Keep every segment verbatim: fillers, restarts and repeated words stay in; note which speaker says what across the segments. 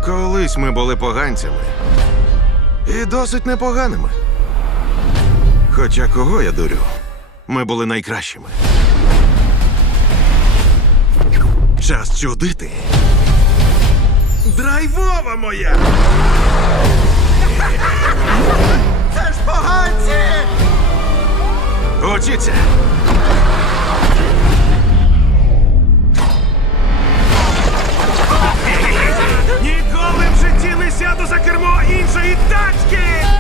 Speaker 1: Колись ми були поганцями. І досить непоганими. Хоча кого я дурю? Ми були найкращими. Час чудити. Драйвова моя!
Speaker 2: Це ж поганці!
Speaker 1: Учіться! Ніколи в житті не сяду за кермо іншої тачки!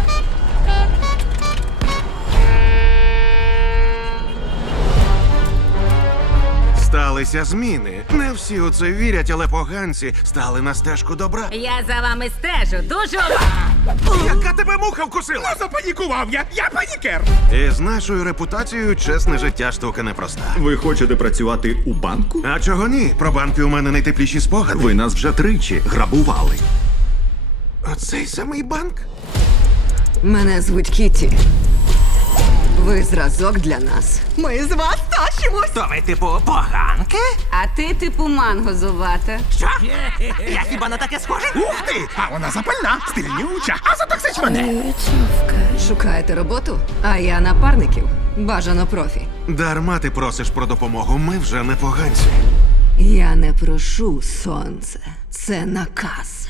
Speaker 1: Сталися зміни. Не всі у це вірять, але поганці стали на стежку добра.
Speaker 3: Я за вами стежу дуже уважно.
Speaker 1: Яка тебе муха вкусила?
Speaker 2: Ну, запанікував я! Я панікер!
Speaker 1: І з нашою репутацією чесне життя штука непроста.
Speaker 4: Ви хочете працювати у банку?
Speaker 1: А чого ні? Про банки у мене найтепліші спогади.
Speaker 4: Ви нас вже тричі грабували.
Speaker 1: Оцей самий банк?
Speaker 5: Мене звуть Кіті. Ви зразок для нас.
Speaker 2: Ми з вас тащимось!
Speaker 6: То ви, типу, поганки?
Speaker 3: А ти типу манго зубата.
Speaker 6: Що? Я хіба на таке схожий?
Speaker 2: Ух ти! А вона запальна, стильнюча, а затоксич мене!
Speaker 5: Шукаєте роботу? А я напарників. Бажано профі.
Speaker 1: Дарма ти просиш про допомогу, ми вже не поганці.
Speaker 5: Я не прошу, сонце. Це наказ.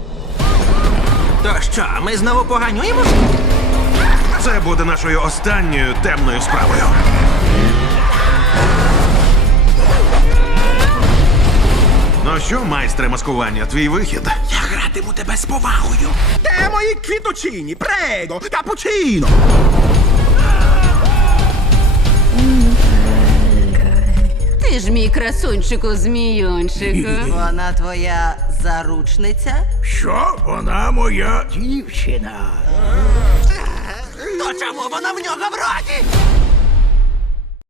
Speaker 6: То що, ми знову поганюємо?
Speaker 1: Це буде нашою останньою темною справою. Ну що, майстре маскування, твій вихід?
Speaker 6: Я гратиму тебе з повагою.
Speaker 2: Де мої квіточині? Прего! Капучино!
Speaker 3: Ти ж мій красунчику зміюнчику.
Speaker 7: Вона твоя заручниця?
Speaker 2: Що? Вона моя дівчина.
Speaker 6: То чому вона в нього в роті?